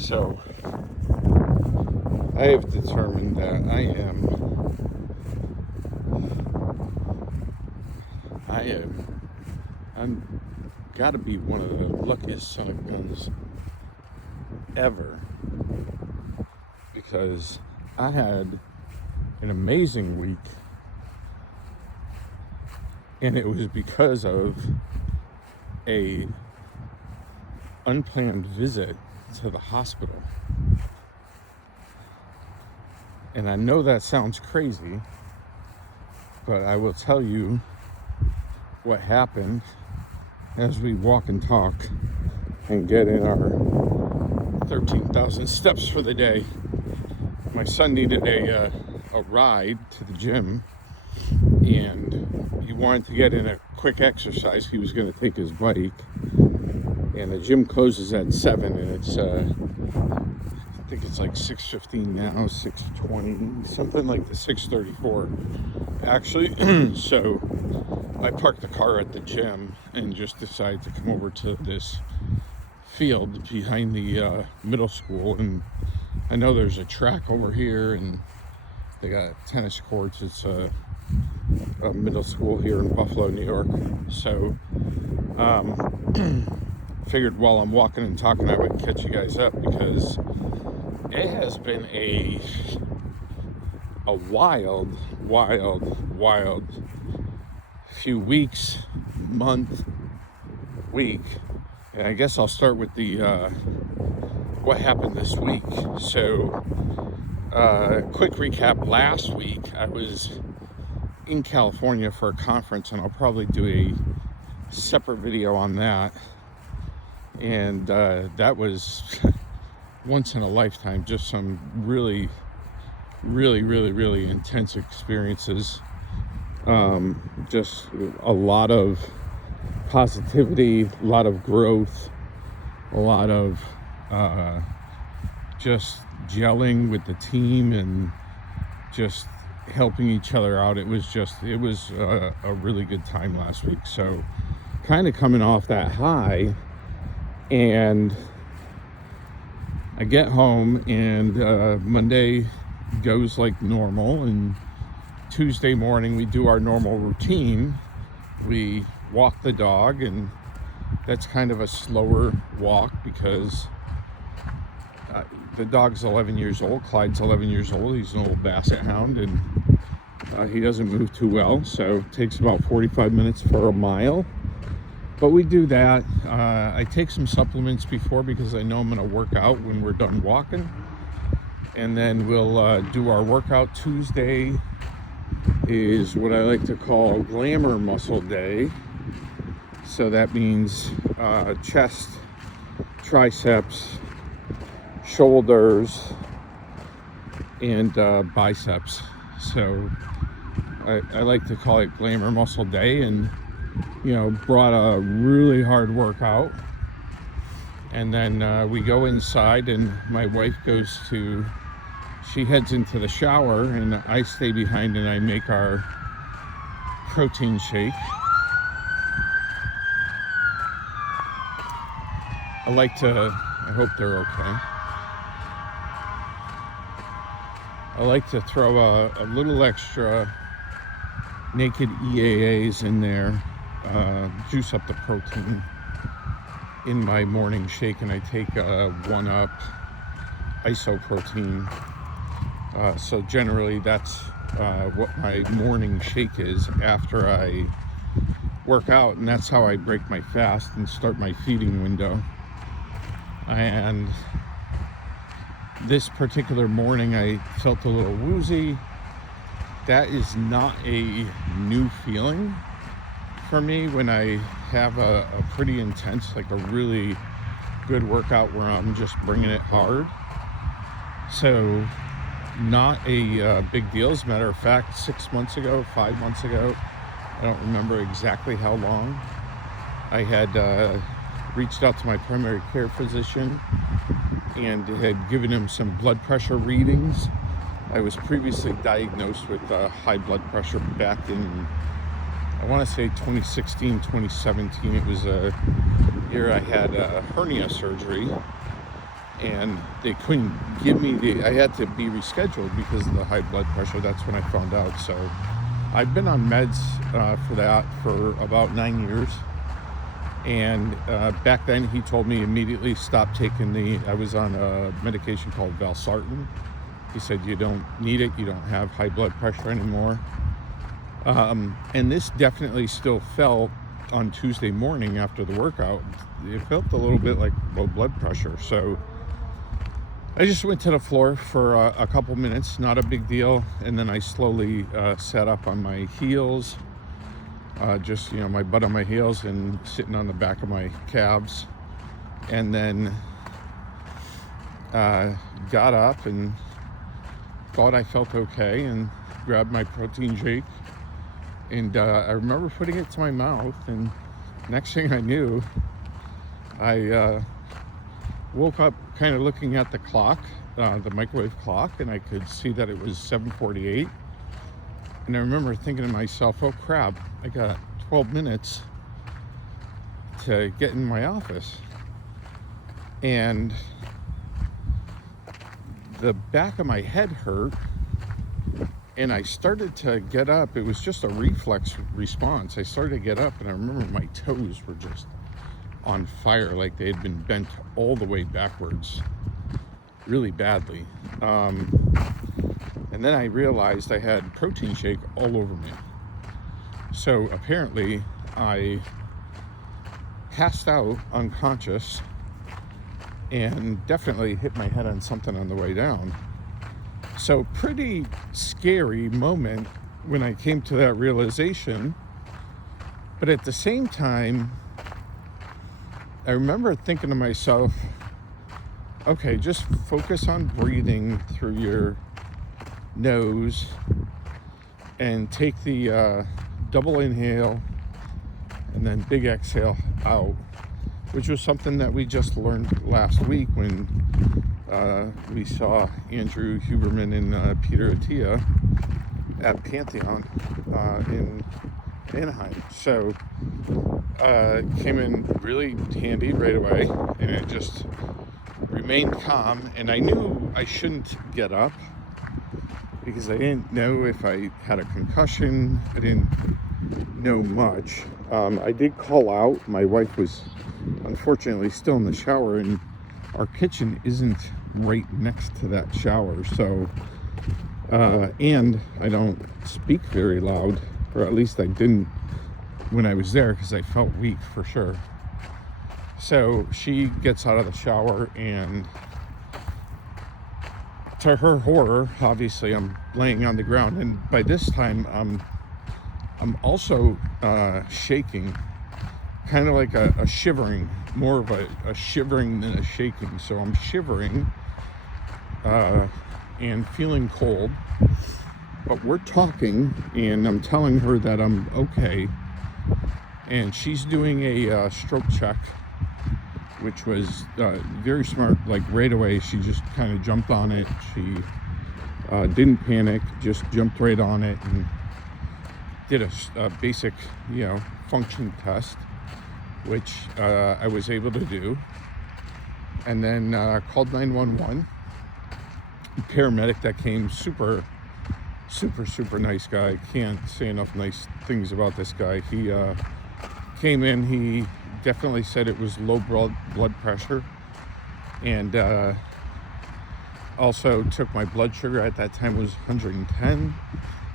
So I have determined that I'm gotta be one of the luckiest son of guns ever, because I had an amazing week, and it was because of a unplanned visit to the hospital. And I know that sounds crazy, but I will tell you what happened as we walk and talk and get in our 13,000 steps for the day. My son needed a ride to the gym, and he wanted to get in a quick exercise. He was going to take his bike, and the gym closes at 7, and it's I think it's like 6:15 now, 6:20, something like the 6:34 actually. So I parked the car at the gym and just decided to come over to this field behind the middle school. And I know there's a track over here, and they got tennis courts. It's a middle school here in Buffalo, New York. So figured while I'm walking and talking, I would catch you guys up, because it has been a wild few weeks, month, week. And I guess I'll start with the what happened this week. So quick recap. Last week I was in California for a conference, and I'll probably do a separate video on that. And that was once in a lifetime, just some really intense experiences. Just a lot of positivity, a lot of growth, a lot of just gelling with the team and just helping each other out. It was a really good time last week. So kind of coming off that high, and I get home, and Monday goes like normal, and Tuesday morning we do our normal routine. We walk the dog, and that's kind of a slower walk because the dog's 11 years old. Clyde's 11 years old. He's an old basset hound, and he doesn't move too well, so it takes about 45 minutes for a mile. But we do that. I take some supplements before, because I know I'm going to work out when we're done walking. And then we'll do our workout. Tuesday is what I like to call glamour muscle day. So that means chest, triceps, shoulders, and biceps. So I like to call it glamour muscle day. And brought a really hard workout, and then we go inside, and my wife she heads into the shower, and I stay behind, and I make our protein shake. I hope they're okay. I like to throw a little extra naked EAAs in there, juice up the protein in my morning shake, and I take 1UP iso protein. So generally that's what my morning shake is after I work out, and that's how I break my fast and start my feeding window. And this particular morning I felt a little woozy. That is not a new feeling for me when I have a pretty intense, like a really good workout where I'm just bringing it hard. So not a big deal. As a matter of fact, 5 months ago, I don't remember exactly how long, I had reached out to my primary care physician and had given him some blood pressure readings. I was previously diagnosed with high blood pressure back in, I want to say 2016, 2017. It was a year I had hernia surgery, and they couldn't give me I had to be rescheduled because of the high blood pressure. That's when I found out. So I've been on meds for that for about 9 years. And back then he told me immediately stop taking I was on a medication called valsartan. He said, you don't need it, you don't have high blood pressure anymore. And this definitely still felt on Tuesday morning after the workout. It felt a little bit like low blood pressure. So I just went to the floor for a couple minutes, not a big deal. And then I slowly sat up on my heels, just, my butt on my heels and sitting on the back of my calves. And then got up and thought I felt okay and grabbed my protein shake. And I remember putting it to my mouth, and next thing I knew, I woke up kind of looking at the clock, the microwave clock, and I could see that it was 7:48. And I remember thinking to myself, oh crap, I got 12 minutes to get in my office. And the back of my head hurt, and I started to get up. It was just a reflex response. I started to get up, and I remember my toes were just on fire, like they had been bent all the way backwards really badly. And then I realized I had protein shake all over me. So apparently I passed out unconscious and definitely hit my head on something on the way down. So pretty scary moment when I came to that realization. But at the same time, I remember thinking to myself, okay, just focus on breathing through your nose and take the double inhale and then big exhale out, which was something that we just learned last week when we saw Andrew Huberman and Peter Attia at Pantheon in Anaheim. So came in really handy right away, and it just remained calm. And I knew I shouldn't get up because I didn't know if I had a concussion. I didn't know much. I did call out. My wife was unfortunately still in the shower, and our kitchen isn't right next to that shower. So and I don't speak very loud, or at least I didn't when I was there, because I felt weak for sure. So she gets out of the shower, and to her horror, obviously I'm laying on the ground, and by this time I'm also shaking, kind of like a shivering, more of a shivering than a shaking. So I'm shivering and feeling cold, but we're talking, and I'm telling her that I'm okay, and she's doing a stroke check, which was very smart. Like right away, she just kind of jumped on it. She didn't panic, just jumped right on it and did a basic, function test, which I was able to do, and then called 911. Paramedic that came, super nice guy. Can't say enough nice things about this guy. He came in, he definitely said it was low blood pressure, and also took my blood sugar. At that time was 110,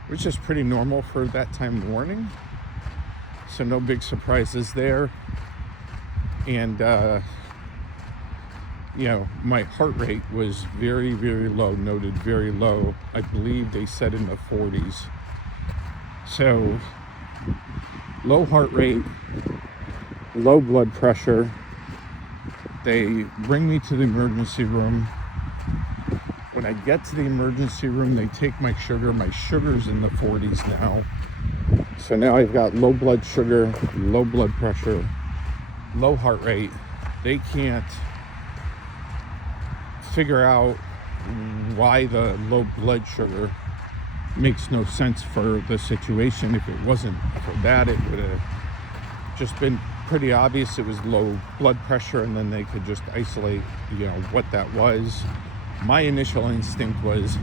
which is pretty normal for that time of morning, so no big surprises there. And my heart rate was very, very low, noted very low. I believe they said in the 40s. So low heart rate, low blood pressure. They bring me to the emergency room. When I get to the emergency room, they take my sugar. My sugar's in the 40s now. So now I've got low blood sugar, low blood pressure, low heart rate. They can't figure out why the low blood sugar makes no sense for the situation. If it wasn't for that, it would have just been pretty obvious it was low blood pressure, and then they could just isolate, what that was. My initial instinct was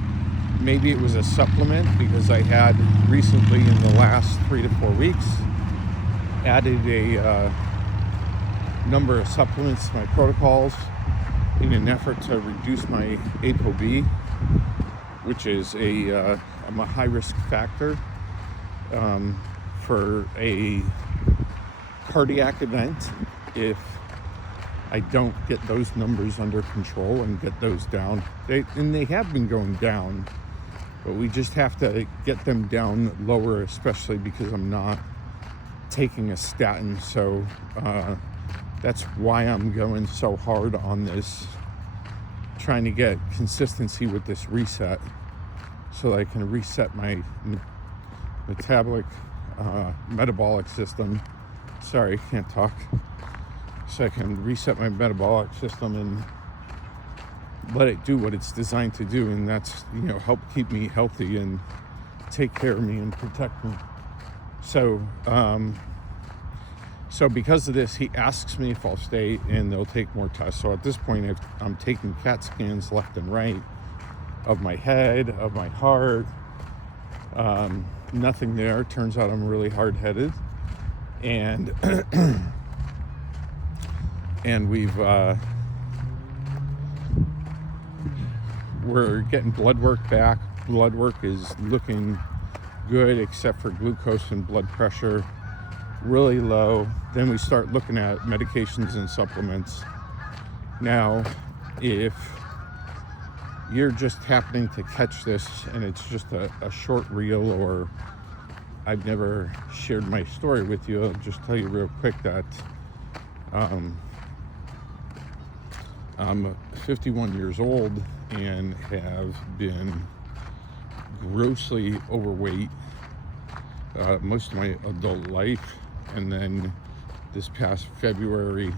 maybe it was a supplement, because I had recently, in the last 3 to 4 weeks, added a number of supplements to my protocols in an effort to reduce my ApoB, which is I'm a high risk factor for a cardiac event if I don't get those numbers under control and get those down. They have been going down, but we just have to get them down lower, especially because I'm not taking a statin. So that's why I'm going so hard on this, trying to get consistency with this reset so that I can reset my metabolic system. Sorry, can't talk. So I can reset my metabolic system and let it do what it's designed to do, and that's, help keep me healthy and take care of me and protect me. So because of this, he asks me if I'll stay, and they'll take more tests. So at this point, I'm taking CAT scans left and right of my head, of my heart. Nothing there. Turns out I'm really hard-headed, and and we're getting blood work back. Blood work is looking good, except for glucose and blood pressure really low. Then we start looking at medications and supplements. Now, if you're just happening to catch this and it's just a short reel, or I've never shared my story with you, I'll just tell you real quick that I'm 51 years old and have been grossly overweight most of my adult life. And then this past February,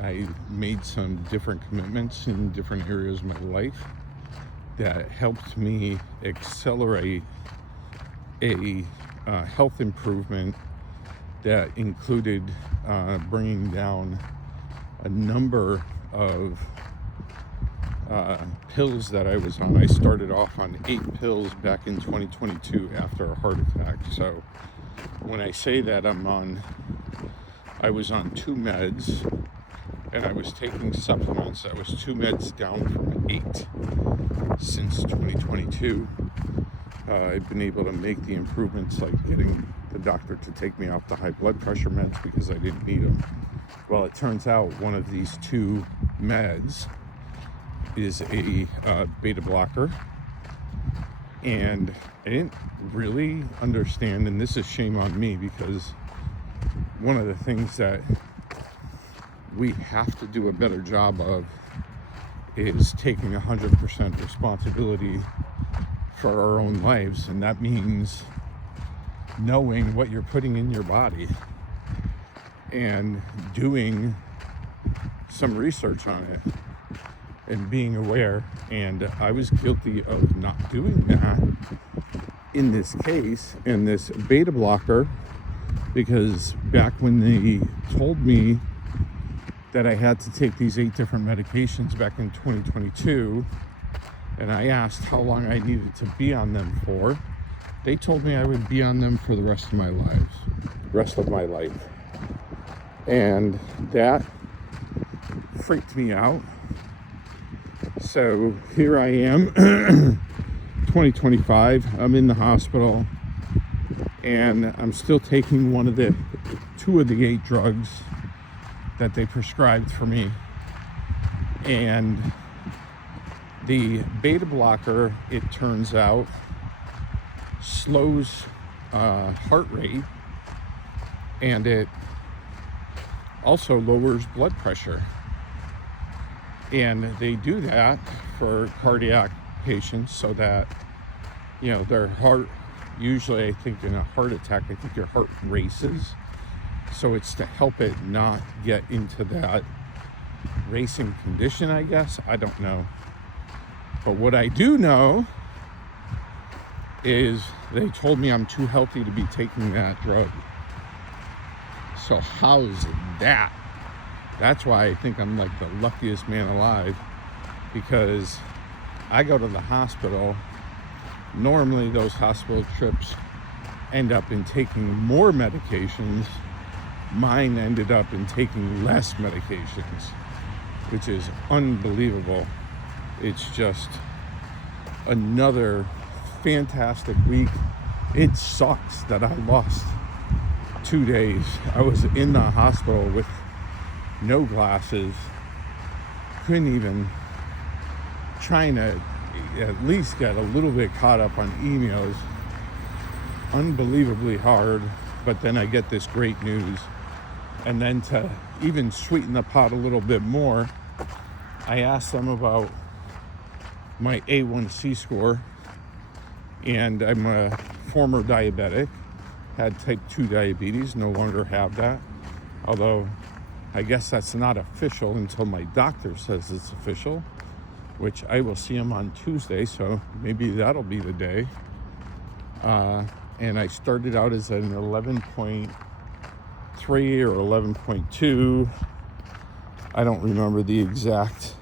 I made some different commitments in different areas of my life that helped me accelerate a health improvement that included bringing down a number of pills that I was on. I started off on 8 pills back in 2022 after a heart attack. So when I say that I was on 2 meds, and I was taking supplements. I was 2 meds down from 8 since 2022. I've been able to make the improvements, like getting the doctor to take me off the high blood pressure meds because I didn't need them. Well, it turns out one of these 2 meds is a beta blocker, and I didn't really understand, and this is shame on me, because one of the things that we have to do a better job of is taking 100% responsibility for our own lives, and that means knowing what you're putting in your body and doing some research on it and being aware. And I was guilty of not doing that in this case, and this beta blocker, because back when they told me that I had to take these 8 different medications back in 2022, and I asked how long I needed to be on them for, they told me I would be on them for the rest of my life. And that freaked me out. So here I am, 2025, I'm in the hospital, and I'm still taking 2 of the 8 drugs that they prescribed for me. And the beta blocker, it turns out, slows heart rate, and it also lowers blood pressure. And they do that for cardiac patients so that, their heart, usually I think in a heart attack, I think your heart races. So it's to help it not get into that racing condition, I guess. I don't know. But what I do know is they told me I'm too healthy to be taking that drug. So how's that? That's why I think I'm like the luckiest man alive, because I go to the hospital. Normally those hospital trips end up in taking more medications. Mine ended up in taking less medications, which is unbelievable. It's just another fantastic week. It sucks that I lost 2 days. I was in the hospital with no glasses, couldn't even, trying to at least get a little bit caught up on emails. Unbelievably hard. But then I get this great news, and then to even sweeten the pot a little bit more, I asked them about my A1C score, and I'm a former diabetic, had type 2 diabetes, no longer have that, although I guess that's not official until my doctor says it's official, which I will see him on Tuesday, so maybe that'll be the day. And I started out as an 11.3 or 11.2. I don't remember the exact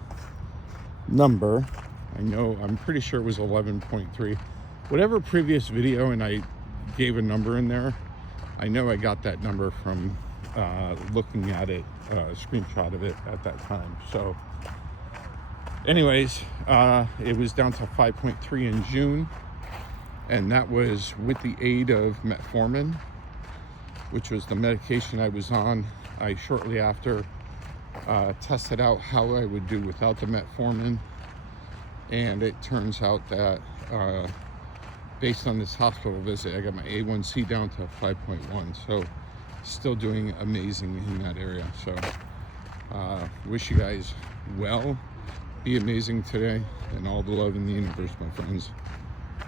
number. I'm pretty sure it was 11.3. Whatever previous video, and I gave a number in there, I know I got that number from looking at it, a screenshot of it at that time. So anyways, it was down to 5.3 in June, and that was with the aid of metformin, which was the medication I was on. I shortly after tested out how I would do without the metformin, and it turns out that based on this hospital visit, I got my A1C down to 5.1, so still doing amazing in that area. So wish you guys well, be amazing today, and all the love in the universe, my friends.